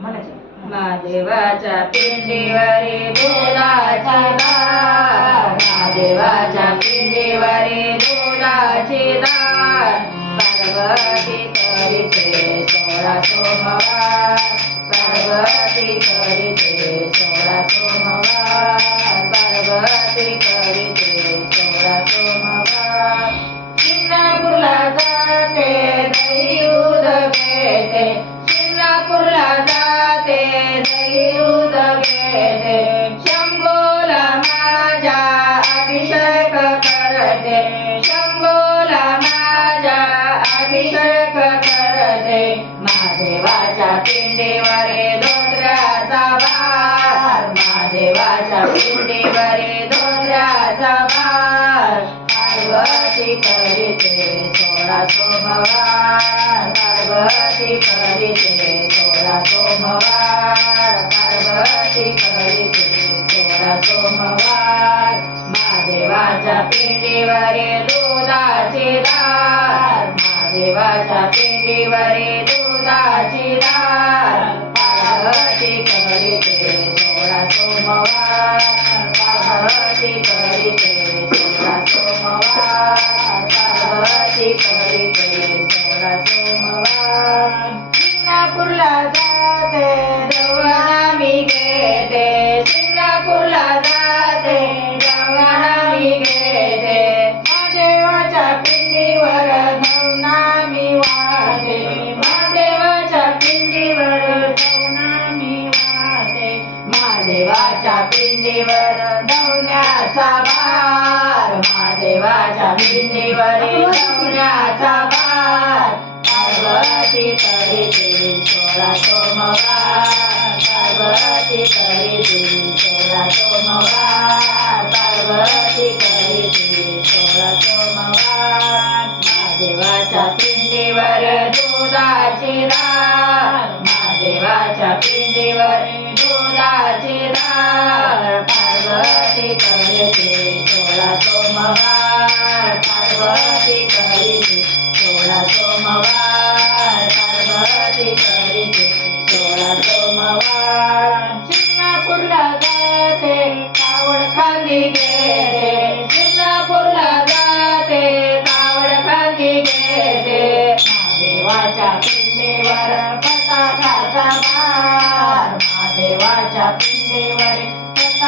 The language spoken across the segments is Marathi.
म्हणायचे. महादेवाच्या पिंडीवरी दुधाची धार महादेवाच्या पिंडीवरी दुधाची धार पार्वती करीते सोळा सोमवार. महादेवाच्या पिंडीवरे धोत्र्याचा भार. महादेवाच्या पिंडीवरे धोत्र्याचा भार. पार्वती करीते सोळा सोमवार. पार्वती करीते सोळा सोमवार. पार्वती करीते सोळा सोमवार. महादेवाच्या पिंडीवरे दुधाची धार महादेवाच्या पिंडीवरे दुधाची धार महादेवाच्या पिंडीवर नवण्याचा भार. महादेवाच्या पिंडीवर नवण्याचा भार. पार्वती करी करीते सोळा सोमवार. पार्वती करी करीते सोळा सोमवार. पार्वती करी करीते सोळा सोमवार. महादेवाच्या पिंडीवर दुधाची धार महादेवाच्या पिंडीवर दुधाची धार पार्वती करीते सोळा सोमवार पार्वती करीते सोळा सोमवार पार्वती करीते सोळा सोमवार सिंगापूरला जाते कावड खाली घेते सिंगापूरला जाते कावड खाली घेते महादेवाच्या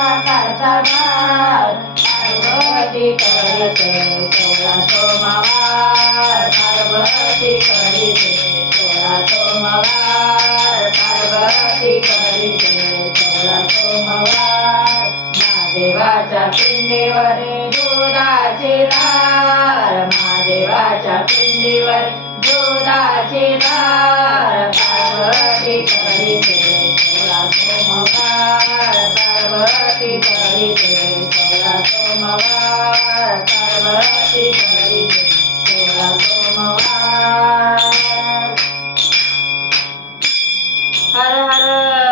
पताकाचा भार पार्वती करते सोळा सोमवार. पार्वती करते सोळा सोमवार. पार्वती करते सोळा सोमवार. महादेवाच्या पिंडीवर दुधाची धार महादेवाच्या पिंडीवर दुधाची धार पार्वती करीते सोळा हर हर